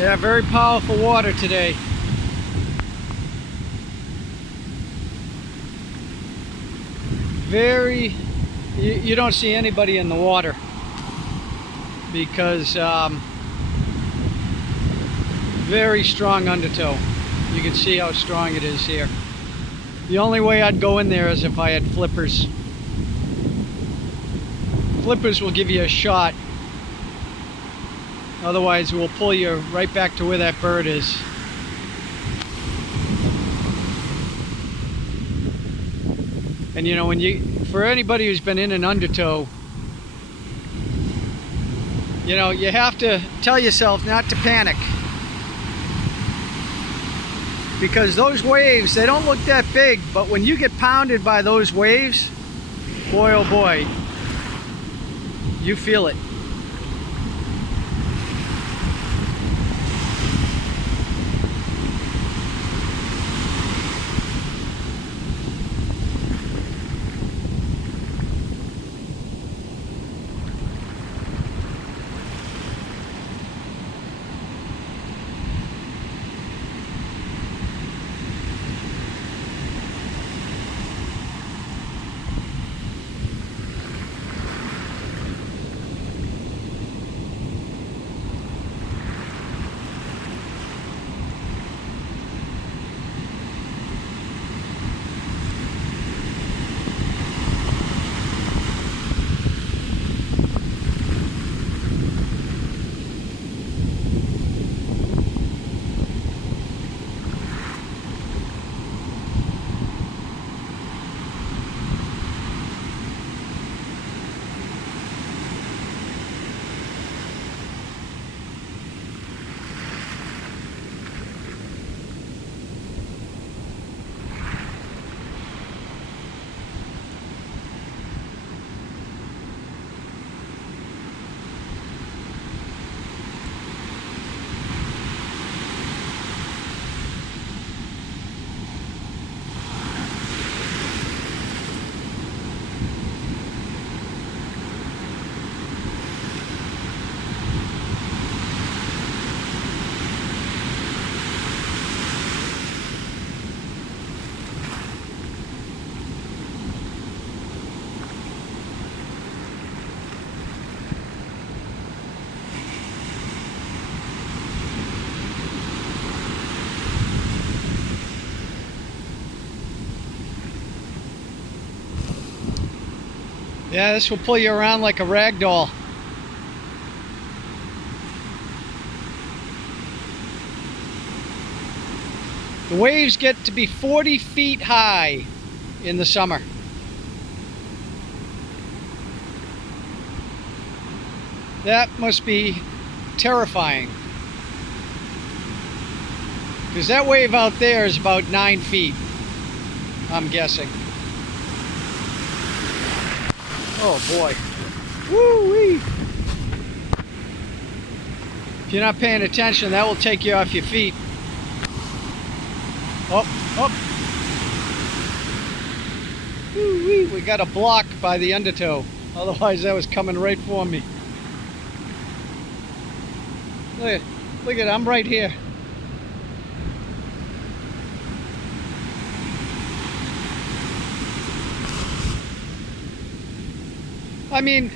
Yeah, very powerful water today. You don't see anybody in the water because very strong undertow. You can see how strong it is here. The only way I'd go in there is if I had flippers. Flippers will give you a shot. Otherwise, it will pull you right back to where that bird is. And you know, for anybody who's been in an undertow, you know, you have to tell yourself not to panic. Because those waves, they don't look that big, but when you get pounded by those waves, boy oh boy, you feel it. Yeah, this will pull you around like a rag doll. The waves get to be 40 feet high in the summer. That must be terrifying. Because that wave out there is about 9 feet, I'm guessing. Oh boy. Woo-wee! If you're not paying attention, that will take you off your feet. Oh, oh. Woo-wee! We got a block by the undertow. Otherwise that was coming right for me. Look at it, I'm right here. I mean,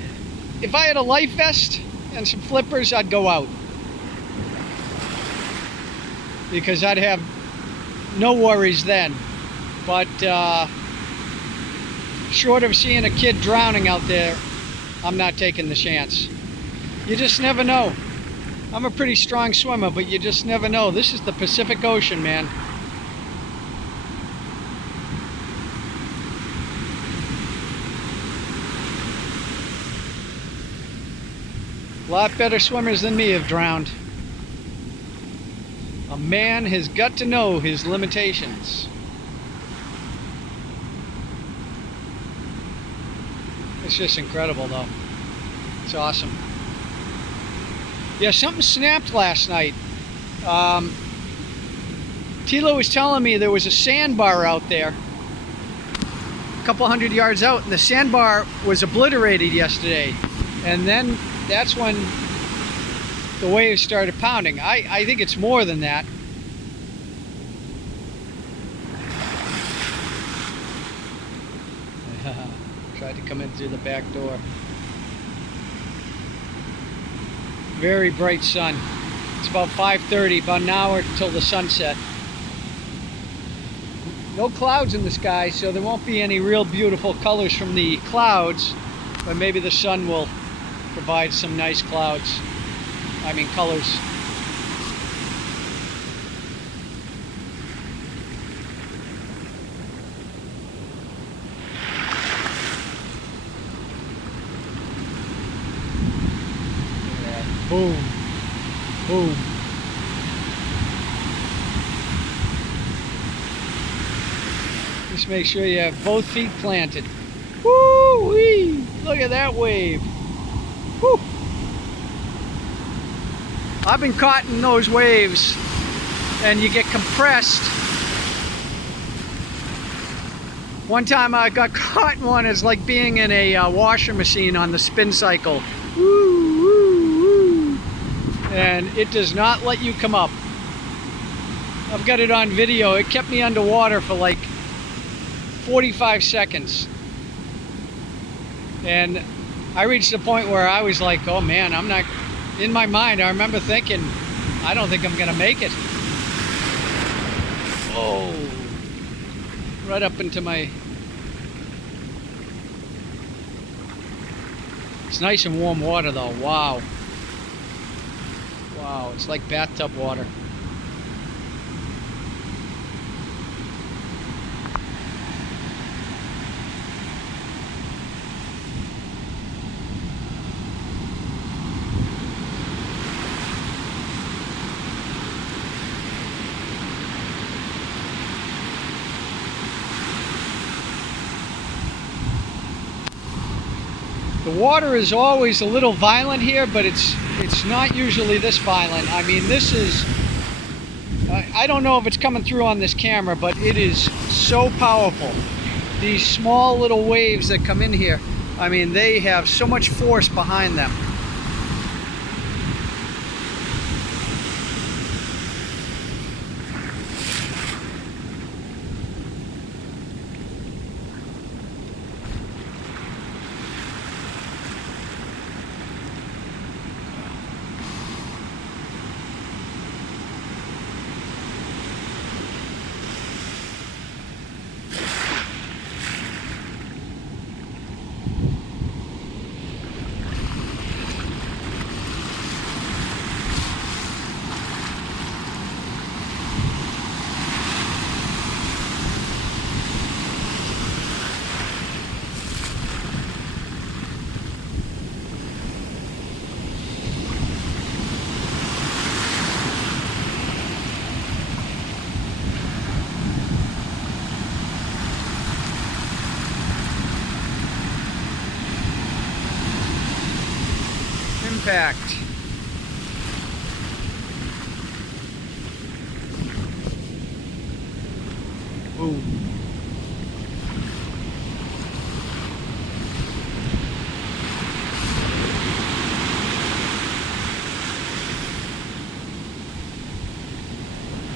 if I had a life vest and some flippers, I'd go out. Because I'd have no worries then. But short of seeing a kid drowning out there, I'm not taking the chance. You just never know. I'm a pretty strong swimmer, but you just never know. This is the Pacific Ocean, man. A lot better swimmers than me have drowned. A man has got to know his limitations. It's just incredible, though. It's awesome. Yeah, something snapped last night. Tilo was telling me there was a sandbar out there, a couple 100 yards out, and the sandbar was obliterated yesterday. And then that's when the waves started pounding. I think it's more than that. Tried to come in through the back door. Very bright sun. It's about 5:30, about an hour till the sunset. No clouds in the sky, so there won't be any real beautiful colors from the clouds, but maybe the sun will provide some nice clouds. I mean colors. Boom. Boom. Just make sure you have both feet planted. Woo-wee! Look at that wave. Woo! I've been caught in those waves, and you get compressed. One time I got caught in one. It's like being in a washer machine on the spin cycle. Woo! And it does not let you come up. I've got it on video. It kept me underwater for like 45 seconds. And I reached the point where I was like, oh man, I'm not, in my mind, I remember thinking, I don't think I'm gonna make it. Oh, right up into my, it's nice and warm water though, wow. Wow, it's like bathtub water. The water is always a little violent here, but it's not usually this violent. I mean, this is, I don't know if it's coming through on this camera, but it is so powerful. These small little waves that come in here, I mean, they have so much force behind them. Impact. Boom.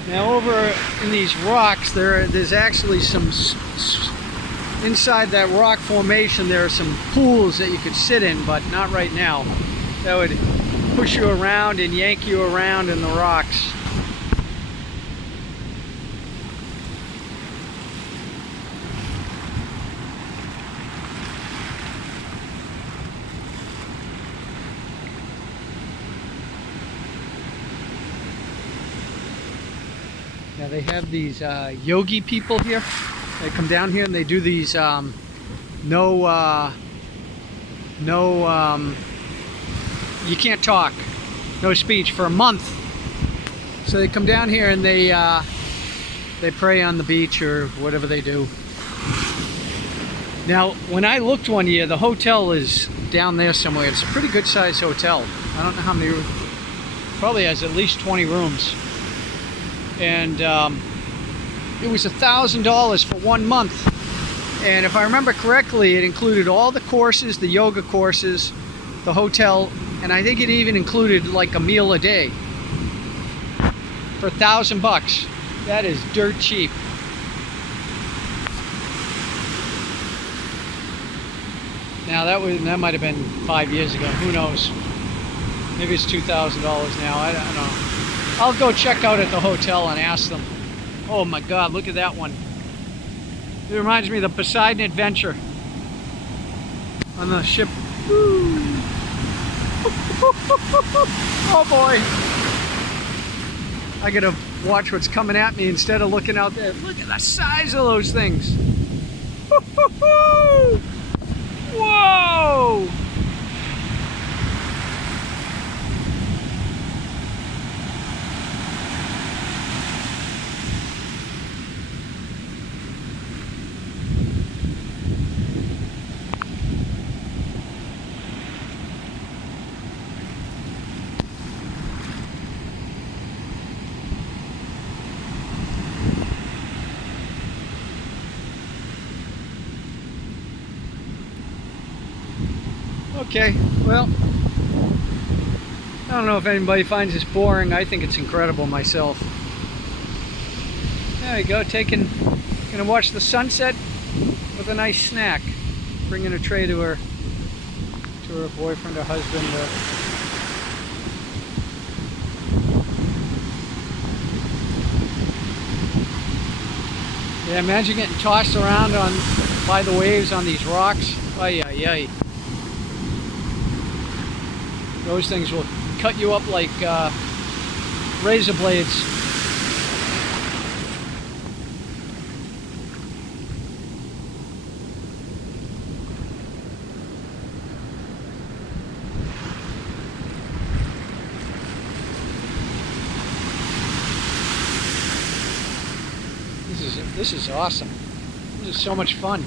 Now over in these rocks, there's actually some, inside that rock formation there are some pools that you could sit in, but not right now. That would push you around and yank you around in the rocks. Now they have these yogi people here. They come down here and they do these you can't talk, no speech for a month. So they come down here and they pray on the beach or whatever they do. Now, when I looked one year, the hotel is down there somewhere. It's a pretty good sized hotel. I don't know how many, probably has at least 20 rooms. And it was $1,000 for 1 month. And if I remember correctly, it included all the courses, the yoga courses, the hotel, and I think it even included like a meal a day for $1,000. That is dirt cheap. Now that might have been 5 years ago. Who knows? Maybe it's $2,000 now. I don't know. I'll go check out at the hotel and ask them. Oh my God! Look at that one. It reminds me of the Poseidon Adventure on the ship. Oh boy! I gotta watch what's coming at me instead of looking out there. Look at the size of those things. Whoa! Okay, well, I don't know if anybody finds this boring. I think it's incredible myself. There you go, gonna watch the sunset with a nice snack. Bringing a tray to her boyfriend or husband. Yeah, imagine getting tossed around by the waves on these rocks. Ay, ay, ay. Those things will cut you up like razor blades. This is awesome. This is so much fun.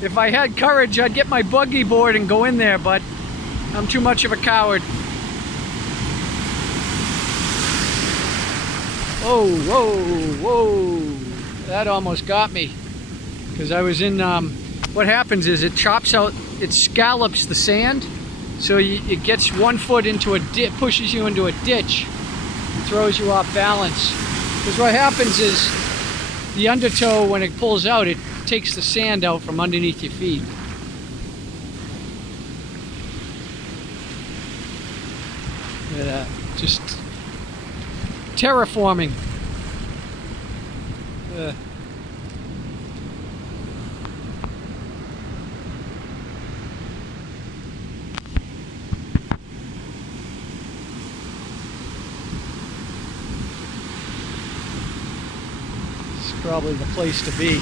If I had courage, I'd get my buggy board and go in there, but I'm too much of a coward. Whoa, whoa, whoa. That almost got me. Because I was in, what happens is it chops out, it scallops the sand. So it gets 1 foot into a ditch, pushes you into a ditch, and throws you off balance. Because what happens is the undertow, when it pulls out, it takes the sand out from underneath your feet. Just terraforming. It's probably the place to be.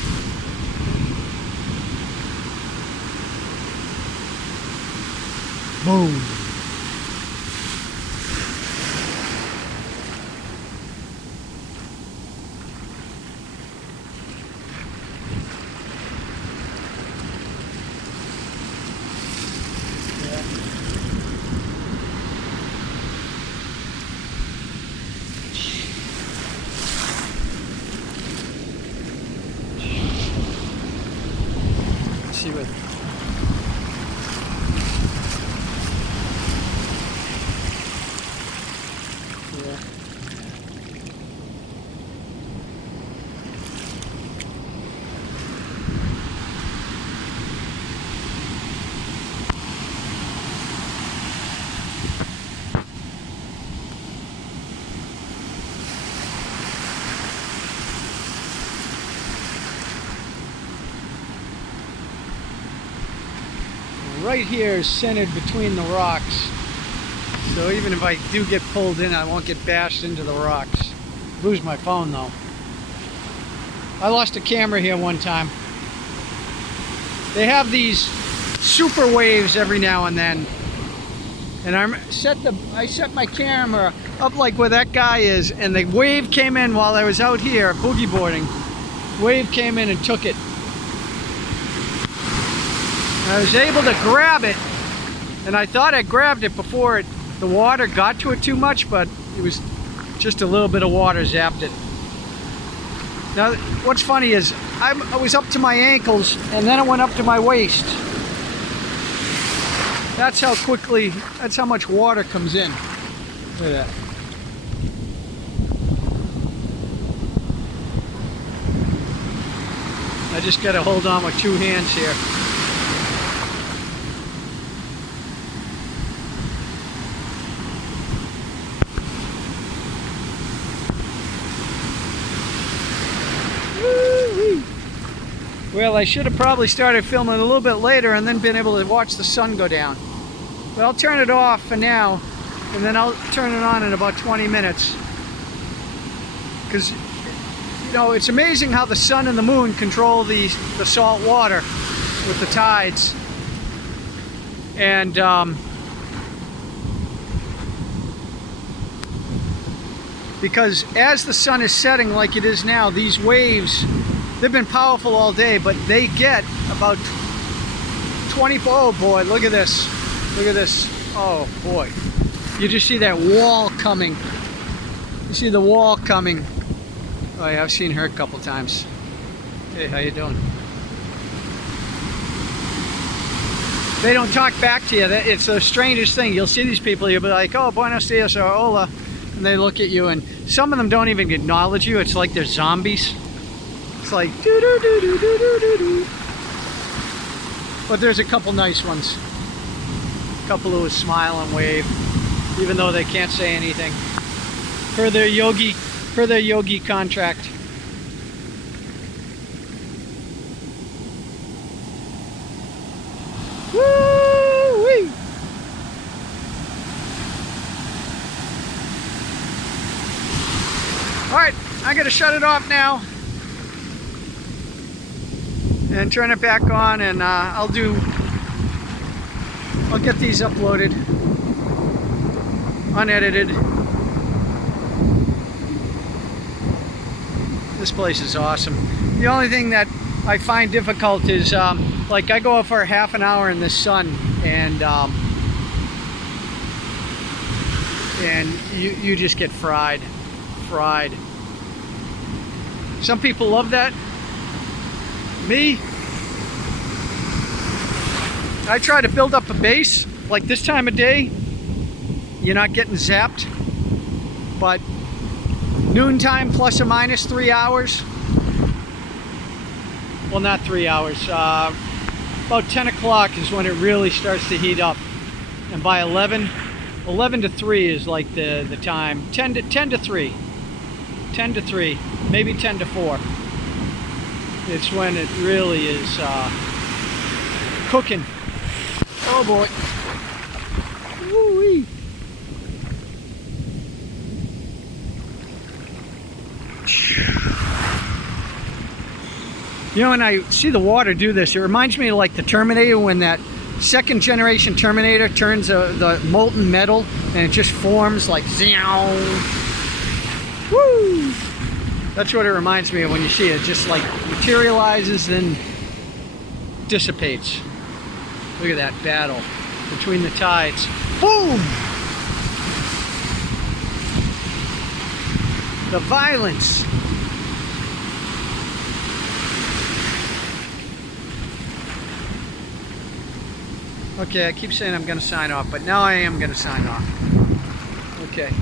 Boom. See what. Yeah. Right here is centered between the rocks, so even if I do get pulled in, I won't get bashed into the rocks. Lose my phone though. I lost a camera here one time. They have these super waves every now and then, and I set my camera up like where that guy is, and the wave came in while I was out here boogie boarding. Wave came in and took it. I was able to grab it, and I thought I grabbed it before the water got to it too much, but it was just a little bit of water zapped it. Now, what's funny is I was up to my ankles, and then it went up to my waist. That's how quickly, that's how much water comes in. Look at that. I just got to hold on with 2 hands here. Well, I should have probably started filming a little bit later and then been able to watch the sun go down. But I'll turn it off for now, and then I'll turn it on in about 20 minutes. Because, you know, it's amazing how the sun and the moon control the salt water with the tides. And because as the sun is setting like it is now, these waves, they've been powerful all day, but they get about 20, oh boy, look at this. Look at this. Oh boy. You just see that wall coming. You see the wall coming. Oh yeah, I've seen her a couple times. Hey, how you doing? They don't talk back to you. It's the strangest thing. You'll see these people, you'll be like, oh, buenos dias or hola. And they look at you, and some of them don't even acknowledge you. It's like they're zombies. It's like doo doo doo doo doo doo doo doo. But there's a couple nice ones. A couple who smile and wave, even though they can't say anything. Per their yogi contract. Woo-wee! All right, I'm gonna shut it off now and turn it back on, and I'll get these uploaded, unedited. This place is awesome. The only thing that I find difficult is like I go out for a half an hour in the sun, and you just get fried. Some people love that. Me, I try to build up a base. Like this time of day, you're not getting zapped, but noontime plus or minus 3 hours. Well, not 3 hours. About 10 o'clock is when it really starts to heat up, and by 11 to 3 is like the time. 10 to 3, 10 to 3, maybe 10 to 4. It's when it really is cooking. Oh boy. Woo-wee. You know, when I see the water do this, it reminds me of like the Terminator, when that second generation Terminator turns the molten metal and it just forms like zow. Woo! That's what it reminds me of when you see it. Just like materializes and dissipates. Look at that battle between the tides. Boom! The violence. Okay, I keep saying I'm going to sign off, but now I am going to sign off. Okay.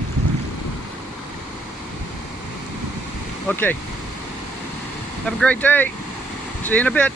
Okay. Have a great day. See you in a bit.